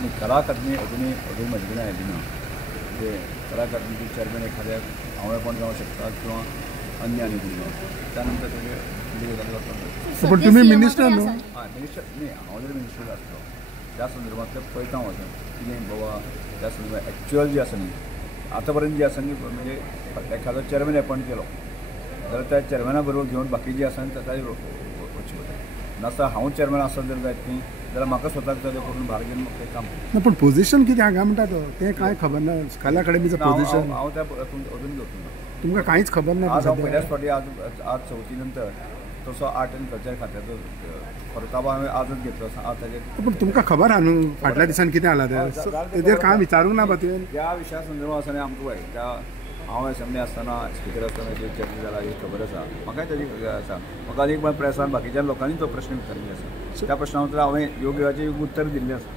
आणि कला अकादमी अजून म्हजे कडेन आयली ना. म्हणजे कला अकादमीचे चेअरमॅन एखाद्याक हांवें पण जावं शकता किंवा अन्य आनी कोणी जावं. त्यानंतर तेजे फुडली गजाली वचपाक पण तुम्ही मिनिस्टर न्हू? मिनिस्टर न्ही, हांव जर मिनिस्टर आसलो त्या संदर्भांतले पळयता वचून कितें बाबा त्या संदर्भात एक्च्युअल जे आसा न्ही आतां पर्यंत जे आसा न्ही म्हणजे एखादो चेअरमॅन अपॉयंट केलो जाल्यार त्या चेअरमॅना बरोबर घेवन बाकी जे आसा ताका वचचें पडटा. नासता हांव चेअरमॅन आसत जर जायत न्ही जाल्यार म्हाका स्वताक ताजे करून भार घेवन म्हाका तें काम ना पण पोझिशन कितें हांगा म्हणटा तो तें कांय खबर ना. कला अकादमीचं पोझिशन हांव त्या अजून घेवचो ना. तुमकां कांयच खबर ना. आज हांव पयल्याच फावटी आज चवथी नंतर तसो आर्ट एंड कल्चर खात्याचो परताबो हांवें आजच घेतलो आज ताजेर. पण तुमकां खबर आहा न्हू फाटल्या दिसांनी कितें जालां तें तेजेर कांय विचारूंक ना तुवें? त्या विशया संदर्भांत आसा न्ही आमकां पळय त्या हांव असेंब्ली आसतना स्पिकर आसतना जी चर्चा जाला ही खबर आसा म्हाकाय ताजी आसा. म्हाका अनेक प्रेसान बाकीच्या लोकांनी तो प्रश्न विचारिल्लो आसा. त्या प्रश्ना खातीर हांवें योग्य वेळाचेर उत्तर दिल्लें आसा.